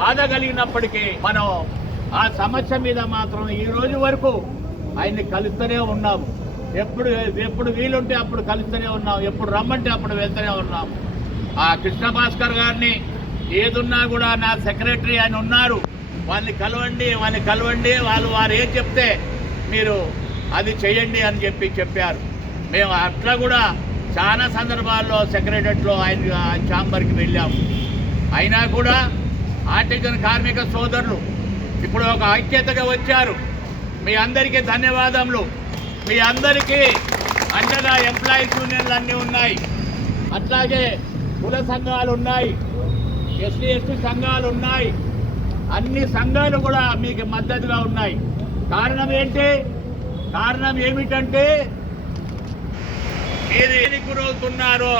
బాధ కలిగినప్పటికీ మనం ఆ సమస్య మీద మాత్రం ఈ రోజు వరకు ఆయన్ని కలుస్తూనే ఉన్నాము. ఎప్పుడు వీలుంటే అప్పుడు కలుస్తూనే ఉన్నాం, ఎప్పుడు రమ్మంటే అప్పుడు వెళ్తూనే ఉన్నాం. ఆ కృష్ణ భాస్కర్ గారిని ఏదున్నా కూడా నా సెక్రటరీ ఆయన ఉన్నారు, వాళ్ళని కలవండి, వారు ఏం చెప్తే మీరు అది చేయండి అని చెప్పారు. మేము అట్లా కూడా చాలా సందర్భాల్లో సెక్రటరీలో ఆయన ఛాంబర్కి వెళ్ళాము. అయినా కూడా ఆర్టిజన్ కార్మిక సోదరులు ఇప్పుడు ఒక ఐక్యతగా వచ్చారు. మీ అందరికీ ధన్యవాదములు. మీ అందరికీ అండగా ఎంప్లాయీస్ యూనియన్లు అన్నీ ఉన్నాయి, అట్లాగే కుల సంఘాలు ఉన్నాయి, ఎస్సీ సంఘాలు ఉన్నాయి. అన్ని సంఘాలు కూడా మీకు మద్దతుగా ఉన్నాయి. కారణం ఏమిటంటే మీరు ఏది గురవుతున్నారో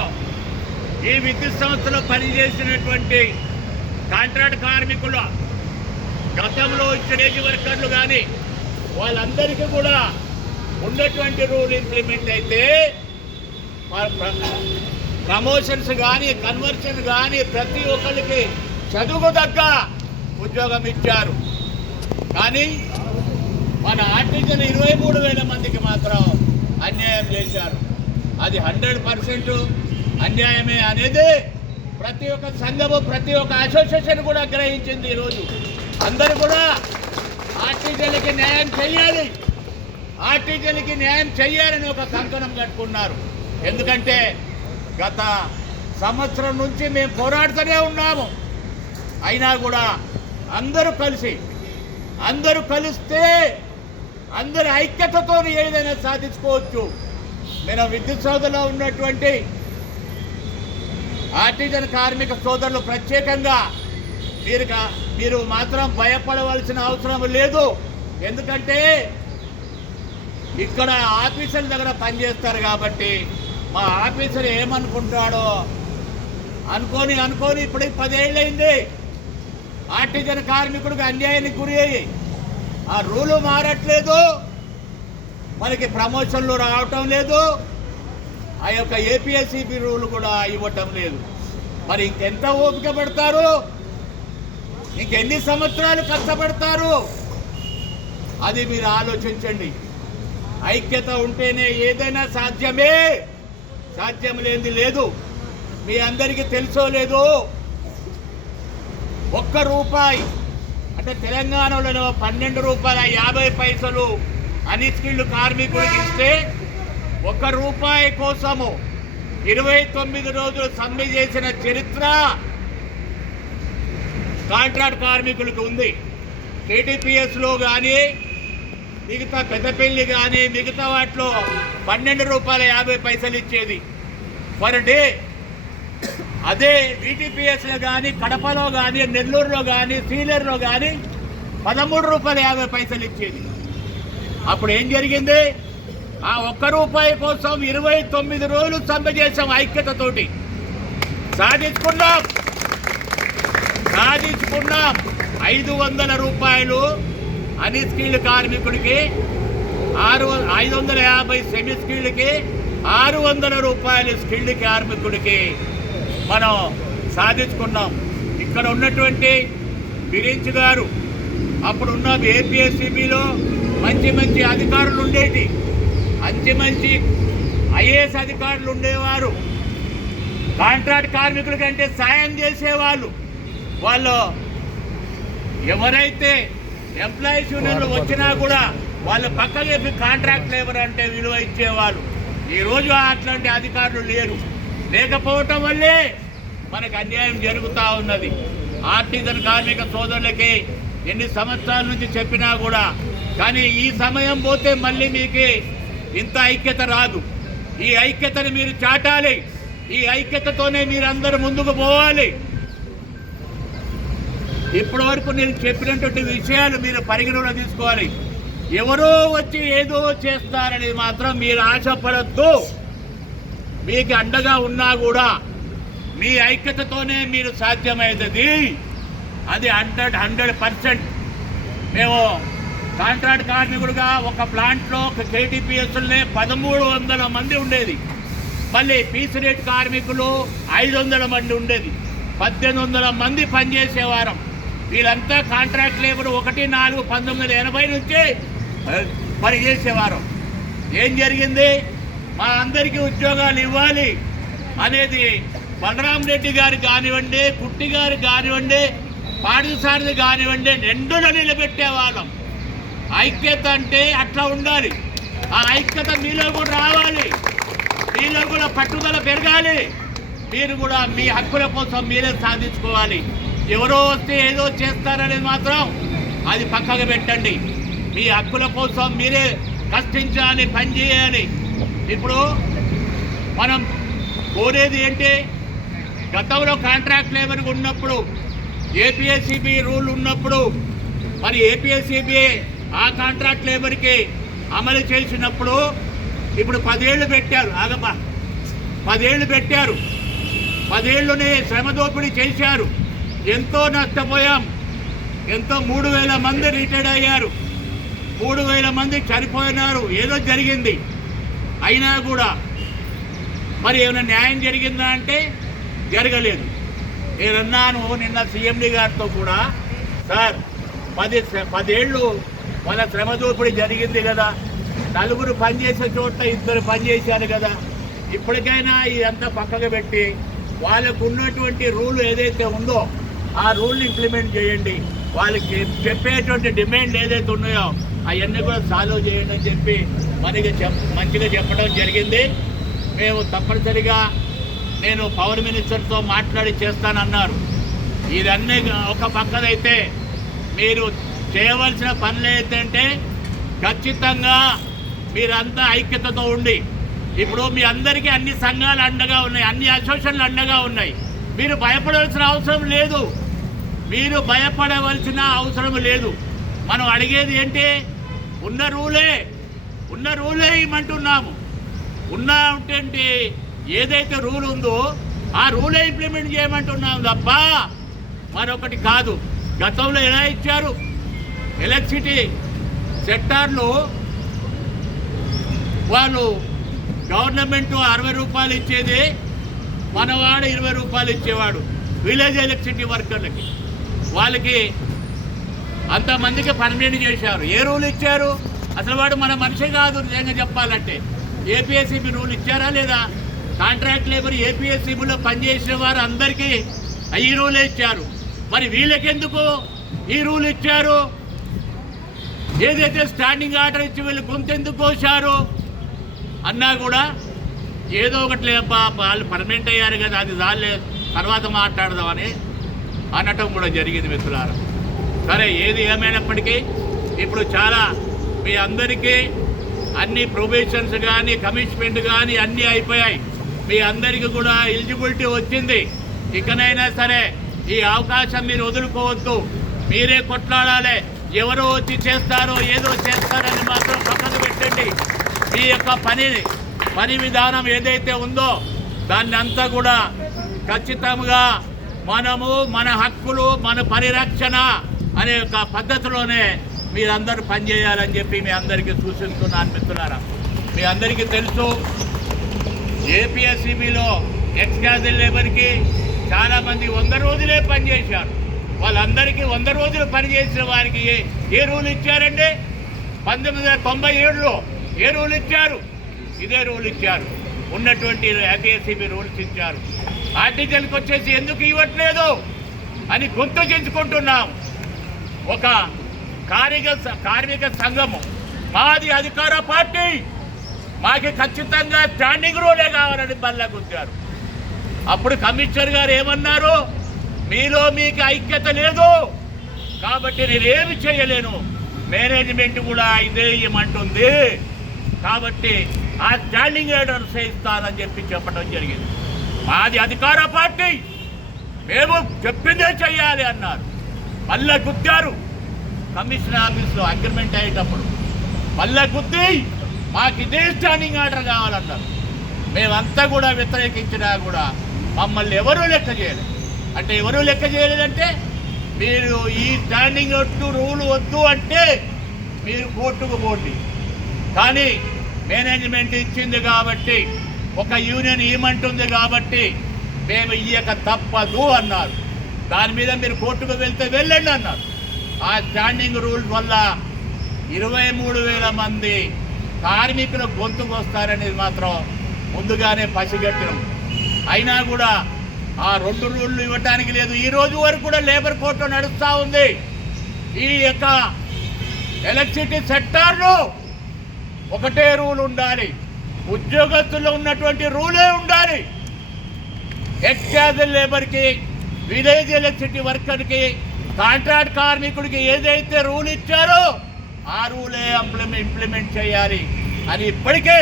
ఈ విద్యుత్ సంస్థలో పనిచేసినటువంటి కాంట్రాక్ట్ కార్మికులు, గతంలో ఇచ్చిన ఏజ్ వర్కర్లు కానీ వాళ్ళందరికీ కూడా ఉన్నటువంటి రూల్ ఇంప్లిమెంట్ అయితే ప్రమోషన్స్ కానీ కన్వర్షన్ కానీ ప్రతి ఒక్కరికి చదువుకు తగ్గ ఉద్యోగం ఇచ్చారు. కానీ మన ఆర్టిజన్ 23,000 మందికి మాత్రం అన్యాయం చేశారు. అది 100% అన్యాయమే అనేది ప్రతి ఒక్క సంఘము, ప్రతి ఒక్క అసోసియేషన్ కూడా గ్రహించింది. ఈరోజు అందరూ కూడా ఆర్టిజన్కి న్యాయం చేయాలని ఒక కంకణం కట్టుకున్నారు. ఎందుకంటే గత సంవత్సరం నుంచి మేము పోరాడుతూనే ఉన్నాము. అయినా కూడా అందరూ కలిస్తే అందరి ఐక్యతతో ఏదైనా సాధించుకోవచ్చు. నేను విద్యుత్ సోదరులో ఉన్నటువంటి ఆర్టిజన్ కార్మిక సోదరులు ప్రత్యేకంగా మీరు మాత్రం భయపడవలసిన అవసరం లేదు. ఎందుకంటే ఇక్కడ ఆఫీసర్ల దగ్గర పనిచేస్తారు కాబట్టి మా ఆఫీసర్ ఏమనుకుంటాడో అనుకోని ఇప్పుడు 10 ఏళ్ళైంది ఆర్టిజన్ కార్మికుడికి అన్యాయానికి గురి అయ్యి ఆ రూలు మారట్లేదు, మనకి ప్రమోషన్లు రావటం లేదు, ఆ యొక్క ఏపీఎస్సిపి రూలు కూడా ఇవ్వటం లేదు. మరి ఇంకెంత ఓపిక పడతారు, ఇంకెన్ని సంవత్సరాలు కష్టపడతారు? అది మీరు ఆలోచించండి. ఐక్యత ఉంటేనే ఏదైనా సాధ్యం లేనిది లేదు. మీ అందరికీ తెలుసో లేదో, ₹1 అంటే తెలంగాణలో ₹12.50 అన్‌స్కిల్డ్ కార్మికుడికి ఇస్తే ₹1 కోసము 29 రోజులు సమ్మె చేసిన చరిత్ర కాంట్రాక్ట్ కార్మికులకు ఉంది. కేటీపీఎస్లో కానీ మిగతా పెద్దపల్లి కానీ మిగతా వాటిలో ₹12.50 ఇచ్చేది పర్ డే. అదే వీటీపీఎస్లో కానీ కడపలో కానీ నెల్లూరులో కానీ సీలర్లో కానీ ₹13.50 ఇచ్చేది. అప్పుడు ఏం జరిగింది? ఆ ₹1 కోసం 29 రోజులు సమ్మె చేసాం. ఐక్యతతోటి సాధించుకున్నాం. ₹500 అన్‌స్కిల్డ్ కార్మికుడికి, 550 సెమీ స్కిల్డ్కి, ₹600 స్కిల్డ్ కార్మికుడికి మనం సాధించుకున్నాం. ఇక్కడ ఉన్నటువంటి బిరించి గారు అప్పుడున్న ఏపీఎస్సిబిలో మంచి అధికారులు ఉండేటి, మంచి ఐఏఎస్ అధికారులు ఉండేవారు. కాంట్రాక్ట్ కార్మికుల కంటే సాయం చేసేవాళ్ళు. వాళ్ళు ఎవరైతే ఎంప్లాయీస్ యూనియన్లు వచ్చినా కూడా వాళ్ళు పక్కకి చెప్పి కాంట్రాక్ట్ లేబర్ అంటే విలువ ఇచ్చేవాళ్ళు. ఈరోజు అట్లాంటి అధికారులు లేకపోవటం వల్లే మనకు అన్యాయం జరుగుతూ ఉన్నది. ఆర్టిజన్ కార్మిక సోదరులకి ఎన్ని సంవత్సరాల నుంచి చెప్పినా కూడా, కానీ ఈ సమయం పోతే మళ్ళీ మీకు ఇంత ఐక్యత రాదు. ఈ ఐక్యతను మీరు చాటాలి. ఈ ఐక్యతతోనే మీరందరూ ముందుకు పోవాలి. ఇప్పటి వరకు నేను చెప్పినటువంటి విషయాలు మీరు పరిగణలో తీసుకోవాలి. ఎవరో వచ్చి ఏదో చేస్తారని మాత్రం మీరు ఆశపడద్దు. మీకు అండగా ఉన్నా కూడా మీ ఐక్యతతోనే మీరు సాధ్యమవుతుంది. అది 100%. మేము కాంట్రాక్ట్ కార్మికుడుగా ఒక ప్లాంట్లో కేటీపీఎస్లనే 1300 మంది ఉండేది. మళ్ళీ పీస్ రేట్ కార్మికులు 500 మంది ఉండేది. 1800 మంది పనిచేసేవారం. వీళ్ళంతా కాంట్రాక్ట్ లేబర్ 1/4/1980 నుంచి పనిచేసేవారు. ఏం జరిగింది? మా అందరికీ ఉద్యోగాలు ఇవ్వాలి అనేది బలరాం రెడ్డి గారు కానివ్వండి, కుట్టి గారు కానివ్వండి, పాడిసారిది కానివ్వండి, నిండున నిలబెట్టేవాళ్ళం. ఐక్యత అంటే అట్లా ఉండాలి. ఆ ఐక్యత మీలో కూడా రావాలి, మీలో కూడా పట్టుదల పెరగాలి. మీరు కూడా మీ హక్కుల కోసం మీరే సాధించుకోవాలి. ఎవరో వస్తే ఏదో చేస్తారనేది మాత్రం అది పక్కకు పెట్టండి. మీ హక్కుల కోసం మీరే కష్టించాలి, పనిచేయాలి. ఇప్పుడు మనం కోరేది ఏంటి? గతంలో కాంట్రాక్ట్ లేబర్గా ఉన్నప్పుడు ఏపీఎస్సీబీ రూల్ ఉన్నప్పుడు మరి ఏపీఎస్సీబీ ఆ కాంట్రాక్ట్ లేబర్కి అమలు చేసినప్పుడు ఇప్పుడు 10 ఏళ్ళు పెట్టారు. ఆగమ్మా, 10 ఏళ్ళు పెట్టారు. 10 ఏళ్ళునే శ్రమ దోపిడీ చేశారు. ఎంతో నష్టపోయాం. ఎంతో 3,000 మంది రిటైర్డ్ అయ్యారు, 3,000 మంది చనిపోయినారు. ఏదో జరిగింది. అయినా కూడా మరి ఏమైనా న్యాయం జరిగిందా అంటే జరగలేదు. నేనన్నాను నిన్న సీఎండీ గారితో కూడా, సార్ 10 ఏళ్ళు మన శ్రమ దోపిడీ జరిగింది కదా, 4 పనిచేసే చోట 2 పనిచేశారు కదా, ఇప్పటికైనా ఇదంతా పక్కకు పెట్టి వాళ్ళకు ఉన్నటువంటి రూల్ ఏదైతే ఉందో ఆ రూల్ని ఇంప్లిమెంట్ చేయండి. వాళ్ళకి చెప్పేటువంటి డిమాండ్ ఏదైతే ఉన్నాయో అవన్నీ కూడా సాల్వ్ చేయండి అని చెప్పి మనకి మంచిగా చెప్పడం జరిగింది. మేము తప్పనిసరిగా నేను పవర్ మినిస్టర్తో మాట్లాడి చేస్తానన్నారు. ఇదన్నీ ఒక పక్కనైతే మీరు చేయవలసిన పనులు ఏంటంటే ఖచ్చితంగా మీరంతా ఐక్యతతో ఉండి, ఇప్పుడు మీ అందరికీ అన్ని సంఘాలు అండగా ఉన్నాయి, అన్ని అసోసియేషన్లు అండగా ఉన్నాయి. మీరు భయపడవలసిన అవసరం లేదు, మీరు భయపడవలసిన అవసరం లేదు. మనం అడిగేది ఏంటి? ఉన్న రూలే ఇవ్వమంటున్నాము. ఉన్నటువంటి ఏదైతే రూల్ ఉందో ఆ రూలే ఇంప్లిమెంట్ చేయమంటున్నాము తప్ప మరొకటి కాదు. గతంలో ఎలా ఇచ్చారు? ఎలక్ట్రిసిటీ సెక్టార్లో వాళ్ళు గవర్నమెంట్ 60 రూపాయలు ఇచ్చేది, మనవాడు 20 రూపాయలు ఇచ్చేవాడు విలేజ్ ఎలక్ట్రిసిటీ వర్కర్లకి. వాళ్ళకి అంతమందికి పర్మనెంట్ చేశారు. ఏ రూల్ ఇచ్చారు? అసలు వాడు మన మనిషి కాదు. నిజంగా చెప్పాలంటే ఏపీఎస్సీబీ రూల్ ఇచ్చారా లేదా? కాంట్రాక్ట్ లేబర్ ఏపీఎస్సీబీలో పనిచేసిన వారు అందరికీ ఈ రూలే ఇచ్చారు. మరి వీళ్ళకెందుకు ఈ రూల్ ఇచ్చారు? ఏదైతే స్టాండింగ్ ఆర్డర్ ఇచ్చి వీళ్ళు గొంతెందుకు కోశారు అన్నా కూడా ఏదో ఒకటి లేపా, వాళ్ళు పర్మనెంట్ అయ్యారు కదా, అది చాలే, తర్వాత మాట్లాడదామని అనటం కూడా జరిగింది మిత్రులారా. సరే, ఏది ఏమైనప్పటికీ ఇప్పుడు చాలా మీ అందరికీ అన్ని ప్రొబేషన్స్ కానీ కమిట్మెంట్ కానీ అన్నీ అయిపోయాయి. మీ అందరికీ కూడా ఎలిజిబిలిటీ వచ్చింది. ఇకనైనా సరే ఈ అవకాశం మీరు వదులుకోవద్దు, మీరే కొట్లాడాలి. ఎవరో వచ్చి చేస్తారో ఏదో చేస్తారని మాత్రం పక్కన పెట్టండి. మీ యొక్క పని విధానం ఏదైతే ఉందో దాన్ని అంతా కూడా ఖచ్చితంగా మనము మన హక్కులు మన పరిరక్షణ అనే ఒక పద్ధతిలోనే మీరందరూ పనిచేయాలని చెప్పి మీ అందరికీ సూచిస్తున్నాను మిత్రులారా. మీ అందరికీ తెలుసు ఏపీఎస్సీబీలో ఎక్స్ క్యాజువల్ లేబర్కి చాలామంది 100 రోజులే పనిచేశారు. వాళ్ళందరికీ 100 రోజులు పనిచేసిన వారికి ఏ రూల్ ఇచ్చారండి? 1997లో ఏ రూల్ ఇచ్చారు? ఇదే రూల్ ఇచ్చారు. ఉన్నటువంటి ఏపీఎస్సీబీ రూల్స్ ఇచ్చారు. ఆర్టికల్కి వచ్చేసి ఎందుకు ఇవ్వట్లేదు అని గొంతు చించుకుంటున్నాం. ఒక కార్మిక సంఘము, మాది అధికార పార్టీ, మాకు ఖచ్చితంగా స్టాండింగ్ రూలే కావాలని బల్లగుద్దారు. అప్పుడు కమిషనర్ గారు ఏమన్నారు? మీలో మీకు ఐక్యత లేదు కాబట్టి నేనేమి చేయలేను, మేనేజ్మెంట్ కూడా ఇదే ఇవ్వమంటుంది కాబట్టి ఆ స్టాండింగ్ ఆర్డర్స్ ఇస్తానని చెప్పడం జరిగింది. మాది అధికార పార్టీ, మేము చెప్పిందే చెయ్యాలి అన్నారు. మళ్ళా గుద్దారు. కమిషనర్ ఆఫీస్లో అగ్రిమెంట్ అయ్యేటప్పుడు మళ్ళా గుద్ది మాకు ఇదే స్టాండింగ్ ఆర్డర్ కావాలన్నారు. మేమంతా కూడా వ్యతిరేకించినా కూడా మమ్మల్ని ఎవరూ లెక్క చేయలేదు. అంటే ఎవరూ లెక్క చేయలేదంటే మీరు ఈ స్టాండింగ్ రూల్ వద్దు అంటే మీరు కోర్టుకు పోండి, కానీ మేనేజ్మెంట్ ఇచ్చింది కాబట్టి, ఒక యూనియన్ ఇవ్వమంటుంది కాబట్టి మేము ఇయ్యక తప్పదు అన్నారు. దాని మీద మీరు కోర్టుకు వెళ్తే వెళ్ళండి అన్నారు. ఆ స్టాండింగ్ రూల్స్ వల్ల 23,000 మంది కార్మికులు గొంతుకు వస్తారనేది మాత్రం ముందుగానే పసిగట్టినాం. అయినా కూడా ఆ 2 రూళ్ళు ఇవ్వటానికి లేదు. ఈ రోజు వరకు కూడా లేబర్ కోర్టు నడుస్తూ ఉంది. ఈ యొక్క ఎలక్ట్రిసిటీ సెక్టార్లో ఒకటే రూల్ ఉండాలి, ఉద్యోగస్తుల్లో ఉన్నటువంటి రూలే ఉండాలి. ఎక్స్ క్యాజువల్ లేబర్కి, విలేజ్ ఎలక్ట్రిసిటీ వర్కర్కి, కాంట్రాక్ట్ కార్మికుడికి ఏదైతే రూల్ ఇచ్చారో ఆ రూలే ఇంప్లిమెంట్ చేయాలి అని ఇప్పటికే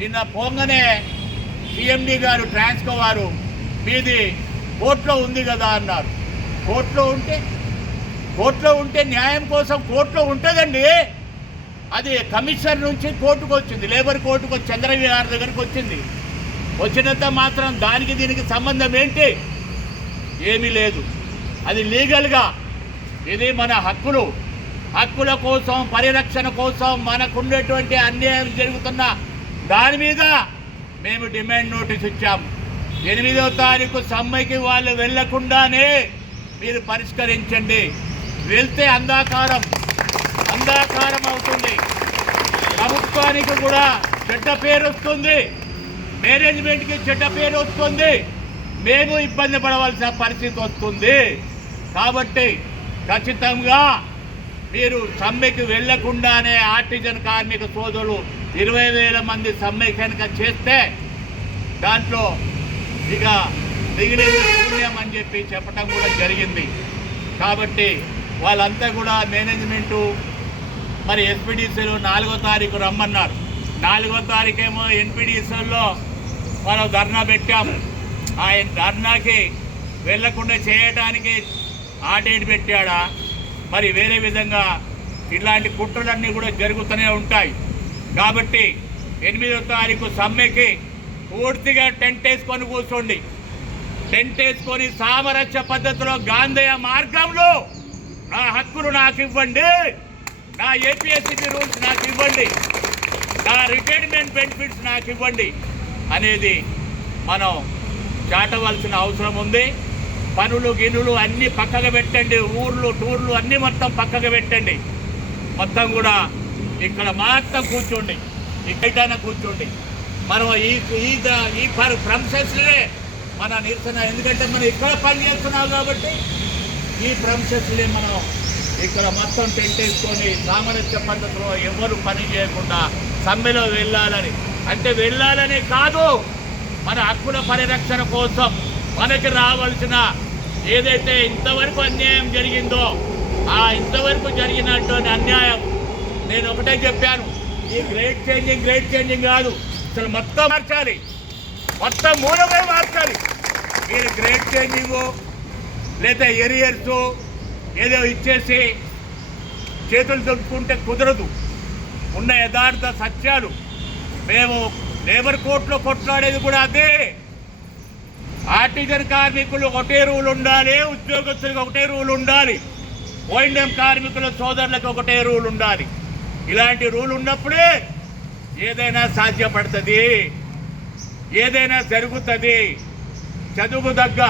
నిన్న పోగానే సిఎండి గారు ట్రాన్స్కో వారు మీది కోర్టులో ఉంది కదా అన్నారు. కోర్టులో ఉంటే న్యాయం కోసం కోర్టులో ఉంటుందండి. అది కమిషనర్ నుంచి కోర్టుకు వచ్చింది, లేబర్ కోర్టుకు చంద్రయ్య గారి దగ్గరికి వచ్చింది. వచ్చినంత మాత్రం దానికి దీనికి సంబంధం ఏంటి? ఏమీ లేదు. అది లీగల్గా ఇది మన హక్కుల కోసం, పరిరక్షణ కోసం, మనకుండేటువంటి అన్యాయం జరుగుతున్న దాని మీద మేము డిమాండ్ నోటీస్ ఇచ్చాము. 8వ తారీఖు సమ్మెకి వాళ్ళు వెళ్లకుండానే మీరు పరిష్కరించండి. వెళ్తే అంధాకారం అవుతుంది. ప్రభుత్వానికి కూడా చెడ్డ పేరు వస్తుంది, మేనేజ్మెంట్కి చెడ్డ పేరు వస్తుంది, మేము ఇబ్బంది పడవలసిన పరిస్థితి వస్తుంది. కాబట్టి ఖచ్చితంగా మీరు సమ్మెకి వెళ్లకుండానే ఆర్టిజన్ కార్మిక సోదరులు 20,000 మంది సమ్మె కనుక చేస్తే దాంట్లో ఇక మిగిలిన శూన్యం అని చెప్పటం కూడా జరిగింది. కాబట్టి వాళ్ళంతా కూడా మేనేజ్మెంటు మరి ఎస్పీడీసీలు 4వ తారీఖు రమ్మన్నారు. 4వ తారీఖేమో ఎన్పీడీసీల్లో మనం ధర్నా పెట్టాము. ఆ ధర్నాకి వెళ్లకుండా చేయడానికి ఆ డేట్ పెట్టాడా, మరి వేరే విధంగా ఇలాంటి కుట్రలన్నీ కూడా జరుగుతూనే ఉంటాయి. కాబట్టి 8వ తారీఖు సమ్మెకి పూర్తిగా టెంట్ వేసుకొని కూర్చోండి. టెంట్ వేసుకొని సామరస్య పద్ధతిలో గాంధేయ మార్గంలో నా హక్కులు నాకు ఇవ్వండి, నా ఏపీఎస్సీబీ రూల్స్ నాకు ఇవ్వండి, నా రిటైర్మెంట్ బెనిఫిట్స్ నాకు ఇవ్వండి అనేది మనం చాటవలసిన అవసరం ఉంది. పనులు అన్నీ పక్కగా పెట్టండి, ఊర్లు టూర్లు అన్నీ మొత్తం పక్కగా పెట్టండి. మొత్తం కూడా ఇక్కడ మాత్రం కూర్చోండి, ఇక్కడైనా కూర్చోండి. మనం ఈ ప్రమిసెస్లే మన నిరసన. ఎందుకంటే మనం ఇక్కడ పని చేస్తున్నాం కాబట్టి ఈ ప్రమిసెస్లే మనం ఇక్కడ మొత్తం టెంట్ వేసుకొని సామరస్య పద్ధతిలో ఎవరు పని చేయకుండా సమ్మెలో వెళ్ళాలని కాదు, మన హక్కుల పరిరక్షణ కోసం మనకి రావాల్సిన ఏదైతే ఇంతవరకు అన్యాయం జరిగిందో ఆ ఇంతవరకు జరిగినటువంటి అన్యాయం నేను ఒకటే చెప్పాను. ఈ గ్రేట్ చేంజింగ్ కాదు, అసలు మొత్తం మార్చాలి, మొత్తం మూలమే మార్చాలి. మీరు గ్రేట్ చేంజింగ్ లేదా ఎరియర్స్ ఏదో ఇచ్చేసి చేతులు దొరుకుతుంటే కుదరదు. ఉన్న యథార్థ సత్యాలు మేము లేబర్ కోర్టులో కొట్లాడేది కూడా అదే. ఆర్టిజన్ కార్మికులు ఒకటే రూల్ ఉండాలి, ఉద్యోగస్తులకు ఒకటే రూల్ ఉండాలి, ఓఎంఎం కార్మికుల సోదరులకు ఒకటే రూల్ ఉండాలి. ఇలాంటి రూల్ ఉన్నప్పుడే ఏదైనా సాధ్యపడుతుంది, ఏదైనా జరుగుతుంది. చదువుకు తగ్గ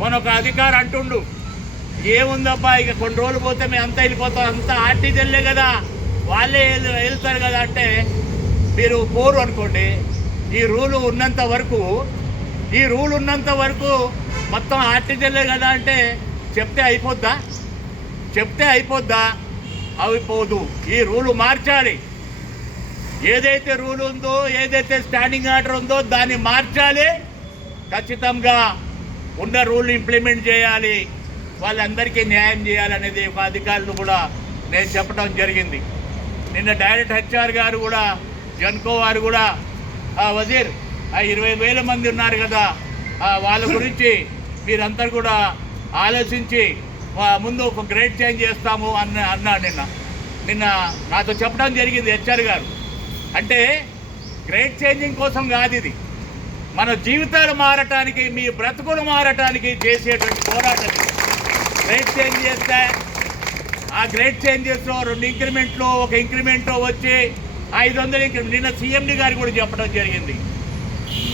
మనొక అధికారి అంటుండు, ఏముందబ్బా ఇక కొన్ని రోజులు పోతే మేము అంతా వెళ్ళిపోతాం, అంతా ఆర్టిజన్లే కదా, వాళ్ళే వెళ్తారు కదా అంటే మీరు పోరు అనుకోండి. ఈ రూల్ ఉన్నంత వరకు మొత్తం ఆర్టిజన్లే కదా అంటే చెప్తే అయిపోద్దా? అయిపోదు. ఈ రూలు మార్చాలి. ఏదైతే రూల్ ఉందో, ఏదైతే స్టాండింగ్ ఆర్డర్ ఉందో దాన్ని మార్చాలి. ఖచ్చితంగా ఉన్న రూల్ ఇంప్లిమెంట్ చేయాలి, వాళ్ళందరికీ న్యాయం చేయాలనేది ఒక అధికారులు కూడా నేను చెప్పడం జరిగింది. నిన్న డైరెక్ట్ హెచ్ఆర్ గారు కూడా, జన్కో వారు కూడా, వజీర్ 20,000 మంది ఉన్నారు కదా, వాళ్ళ గురించి మీరంతా కూడా ఆలోచించి ముందు ఒక గ్రేడ్ చేంజ్ చేస్తాము అన్నాడు నిన్న నాతో చెప్పడం జరిగింది హెచ్ఆర్ గారు. అంటే గ్రేడ్ చేంజింగ్ కోసం కాదు, ఇది మన జీవితాలు మారటానికి, మీ బ్రతుకులు మారటానికి చేసేటువంటి పోరాటం. గ్రేడ్ చేంజ్ చేస్తే ఆ గ్రేడ్ చేంజెస్లో 2 ఇంక్రిమెంట్లో, ఒక ఇంక్రిమెంట్లో వచ్చి 500 ఇంక్రిమెంట్. నిన్న సీఎండి గారు కూడా చెప్పడం జరిగింది,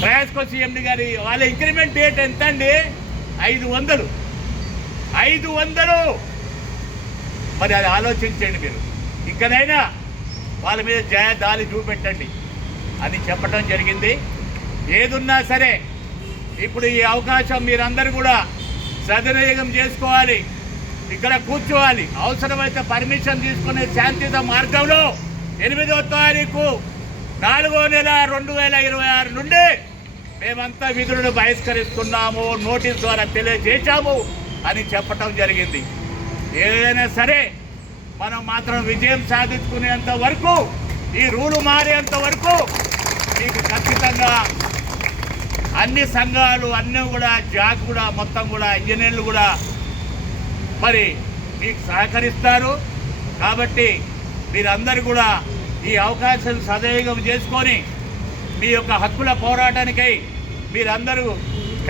ట్రాన్స్కో సీఎండి గారి వాళ్ళ ఇంక్రిమెంట్ రేట్ ఎంత అండి? 500. 500. మరి అది ఆలోచించండి మీరు. ఇకనైనా వాళ్ళ మీద దాలి చూపెట్టండి అని చెప్పడం జరిగింది. ఏదున్నా సరే ఇప్పుడు ఈ అవకాశం మీరందరూ కూడా సద్వినియోగం చేసుకోవాలి. ఇక్కడ కూర్చోవాలి. అవసరమైతే పర్మిషన్ తీసుకునే శాంతియుత మార్గంలో 8వ తారీఖు 4వ నెల 2026 నుండి మేమంతా విధులను బహిష్కరిస్తున్నాము, నోటీస్ ద్వారా తెలియజేశాము అని చెప్పటం జరిగింది. ఏదైనా సరే మనం మాత్రం విజయం సాధించుకునేంత వరకు, ఈ రూలు మారేంత వరకు మీకు ఖచ్చితంగా అన్ని సంఘాలు అన్నీ కూడా జాక్ కూడా మొత్తం కూడా ఇంజనీర్లు కూడా మరి మీకు సహకరిస్తారు. కాబట్టి మీరందరూ కూడా ఈ అవకాశం సద్వినియోగం చేసుకొని మీ యొక్క హక్కుల పోరాటానికై మీరందరూ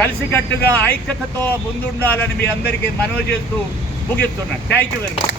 కలిసికట్టుగా ఐక్యతతో ముందుండాలని మీ అందరికీ మనవి చేస్తూ ముగిస్తున్నాను. Thank you very much.